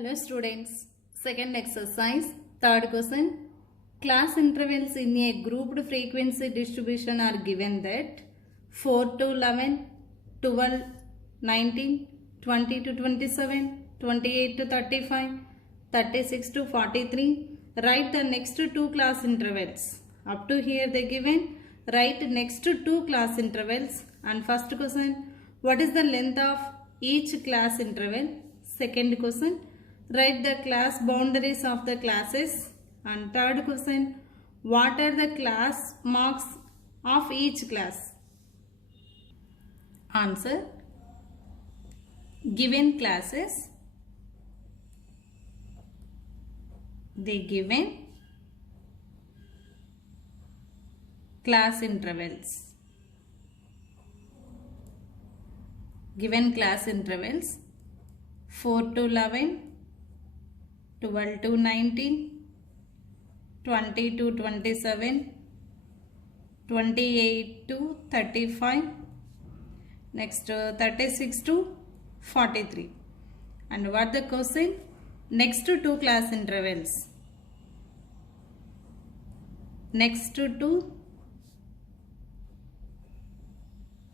Hello students, second exercise, third question. Class intervals in a grouped frequency distribution are given that 4 to 11, 12, 19, 20 to 27, 28 to 35, 36 to 43. Write the next two class intervals. Up to here they given. Write next two class intervals. And first question, what is the length of each class interval? Second question, write the class boundaries of the classes. And third question, what are the class marks of each class? Answer, given classes, they given class intervals. Given class intervals 4 to 11, 12 to 19, 20 to 27, 28 to 35, next 36 to 43. And what the question? Next to two class intervals. Next to two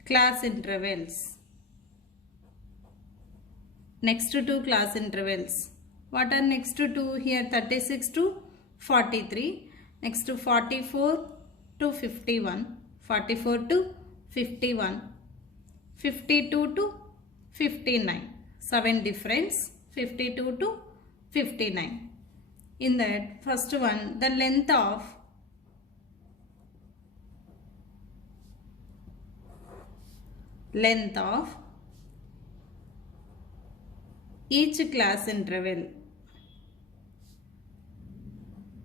class intervals. Next to two class intervals. What are next to two here? 36 to 43. Next to 44 to 51. 44 to 51. 52 to 59. 7 difference. 52 to 59. In that first one, the length of each class interval.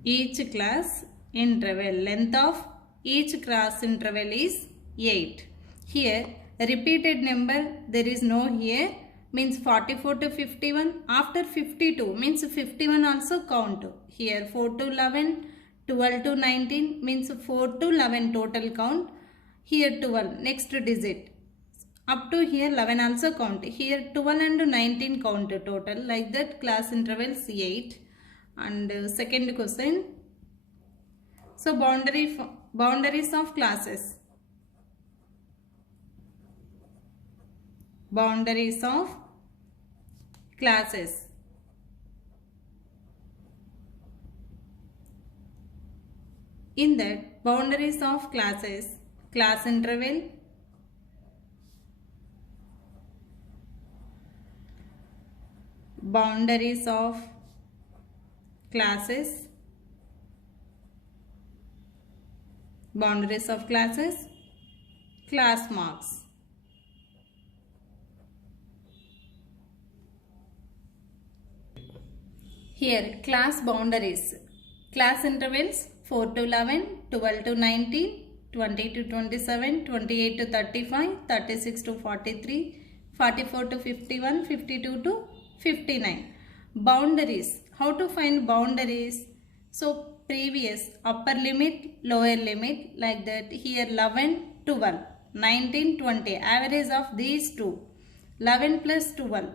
Each class interval. Length of each class interval is 8. Here repeated number there is no here, means 44 to 51. After 52 means 51 also count. Here 4 to 11, 12 to 19 means 4 to 11 total count. Here 12 next digit. Up to here 11 also count. Here 12 and 19 count total. Like that class intervals 8. And second question. So boundaries of classes. Boundaries of classes. In that boundaries of classes, class interval, boundaries of classes, boundaries of classes, class marks. Here class boundaries, class intervals 4 to 11, 12 to 19, 20 to 27, 28 to 35, 36 to 43, 44 to 51, 52 to 59. Boundaries. How to find boundaries? So previous upper limit, lower limit, like that. Here 11, 12, 19, 20. Average of these two. 11 plus 12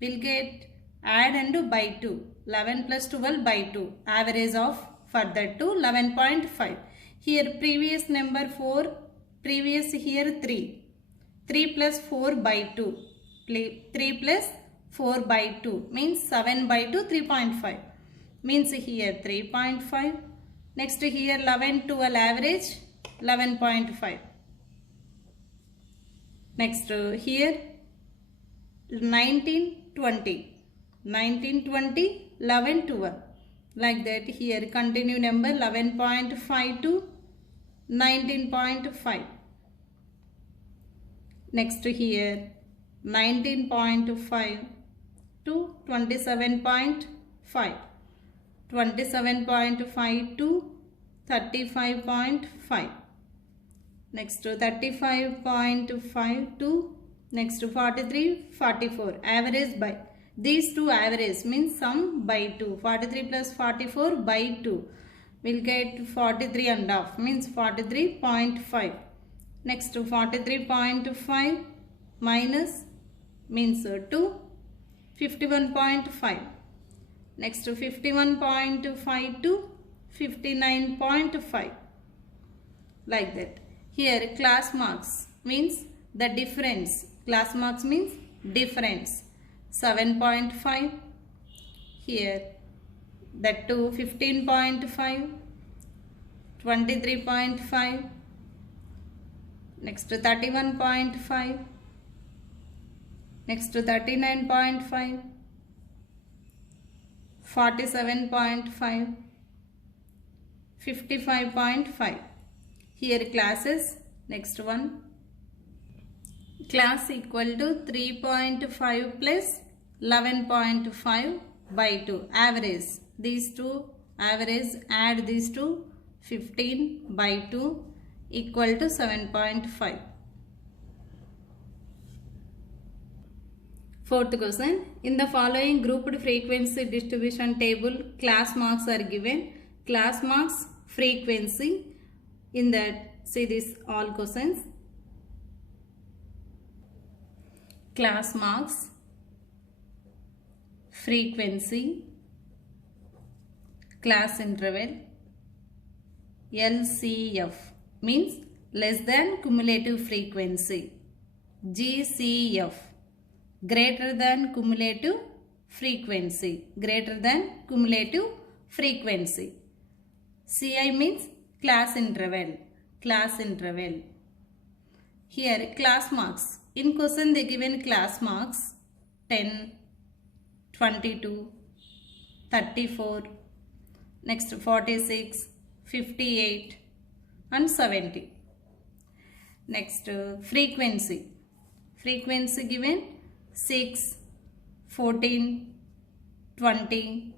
will get add and do by 2. 11 plus 12 by 2. Average of further to 11.5. Here previous number 4. Previous here 3. 3 plus 4 by 2. 3 plus 4 by 2 means 7 by 2, 3.5. Means here 3.5. Next here 11, 12 average 11.5. Next here 19, 20. 19, 20, 11, 12. Like that here continue number 11.5 to 19.5. Next here 19.5 to 27.5. 27.5 to 35.5. Next 35.5 to next 43, 44. Average by. These two average means sum by 2. 43 plus 44 by 2. We'll get 43 and half means 43.5. Next 43.5 minus means 2. 51.5. Next 51.5 to 59.5, like that. Here class marks means the difference. Class marks means difference. 7.5. Here that to 15.5, 23.5. Next to 31.5. Next to 39.5. 47.5, 55.5. Here classes. Next one. Class equal to 3.5 plus 11.5 by 2. Average. These two average, add these two, 15 by 2 equal to 7.5. Fourth question. In the following grouped frequency distribution table, class marks are given. Class marks, frequency. In that, see this all questions. Class marks, frequency, class interval, LCF means less than cumulative frequency. GCF, greater than cumulative frequency, greater than cumulative frequency. CI means class interval, class interval. Here class marks. In question they given class marks 10, 22, 34, next 46, 58 and 70. Next frequency. Frequency given 6, 14, 20,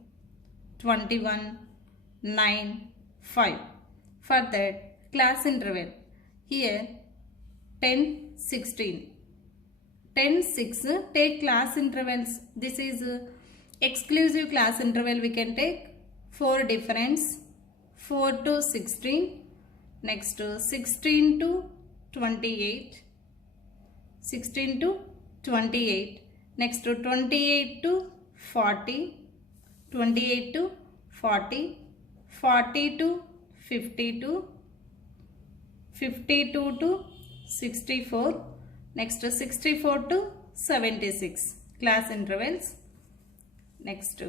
21, 9, 5. For that class interval. Here 10, 16. 10, 6. Take class intervals. This is exclusive class interval. We can take 4 difference. 4 to 16. Next 16 to 28. 16 to 28. Next 28 to 40. 28 to 40. 40 to 52. 52 to 64. Next 64 to 76. Class intervals. Next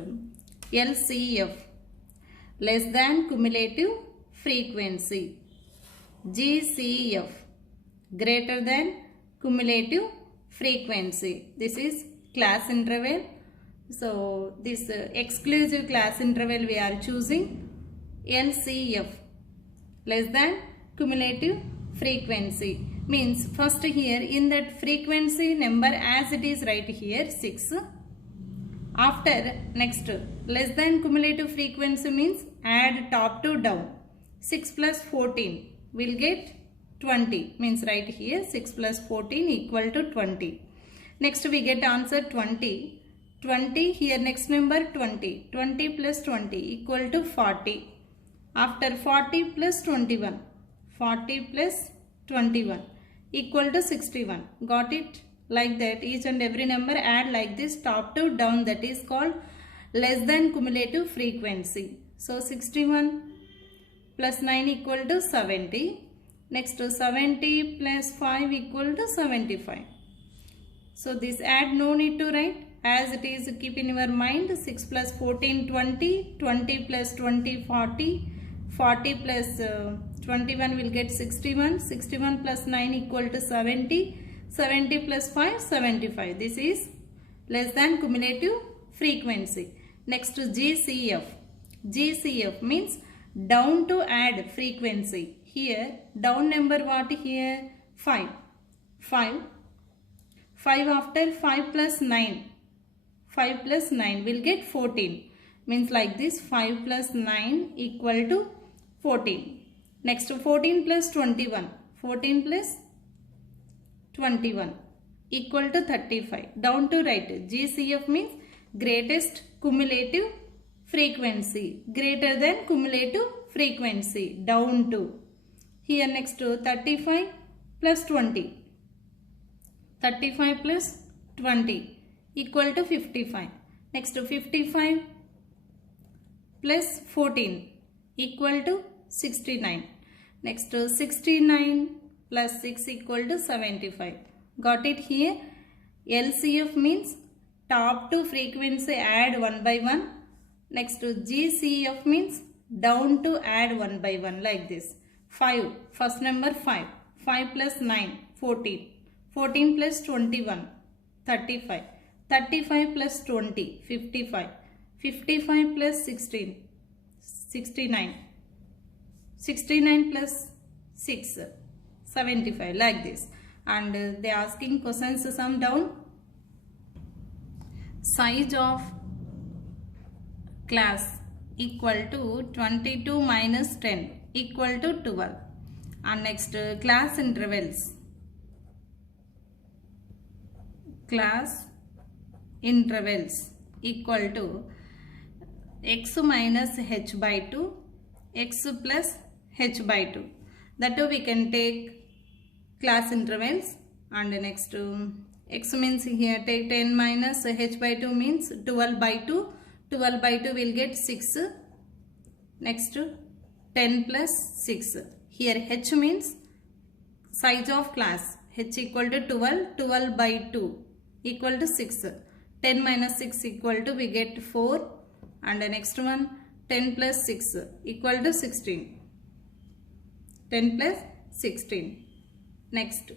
LCF, less than cumulative frequency. GCF, greater than cumulative frequency. This is class interval. So this exclusive class interval we are choosing. LCF, less than cumulative frequency. Means first here in that frequency number as it is right here 6. After next less than cumulative frequency means add top to down. 6 plus 14 will get 20. Means right here 6 plus 14 equal to 20. Next we get answer 20. 20 here next number 20. 20 plus 20 equal to 40. After 40 plus 21. 40 plus 21 equal to 61. Got it? Like that each and every number add like this top to down, that is called less than cumulative frequency. So 61 plus 9 equal to 70. Next 70 plus 5 equal to 75. So this add no need to write, as it is keep in your mind. 6 plus 14 20, 20 plus 20 40, 40 plus 21 will get 61, 61 plus 9 equal to 70, 70 plus 5 75. This is less than cumulative frequency. Next GCF. GCF means down to add frequency. Here down number what here 5. 5 after 5 plus 9. 5 plus 9 will get 14. Means like this 5 plus 9 equal to 14. Next 14 plus 21. 14 plus 21 equal to 35. Down to right. GCF means greatest cumulative frequency. Greater than cumulative frequency. Down to. Here next 35 plus 20. 35 plus 20 equal to 55. Next 55 plus 14 equal to 69. Next 69 plus 6 equal to 75. Got it here? LCF means top to frequency add 1 by 1. Next GCF means down to add 1 by 1 like this. 5. First number 5. 5 plus 9 14. 14 plus 21 35. 35 plus 20 55. 55 plus 16 69. 69 plus 6 75 like this. And they asking questions sum down. Size of class equal to 22 minus 10 equal to 12. And next class intervals. Class intervals equal to x minus h by 2, x plus h by 2. That too we can take class intervals. And next x means here take 10 minus h by 2 means 12 by 2. 12 by 2 will get 6. Next 10 plus 6. Here h means size of class. H equal to 12. 12 by 2 equal to 6. 10 minus 6 equal to we get 4. And the next one 10 plus 6 equal to 16. 10 plus 16. Next.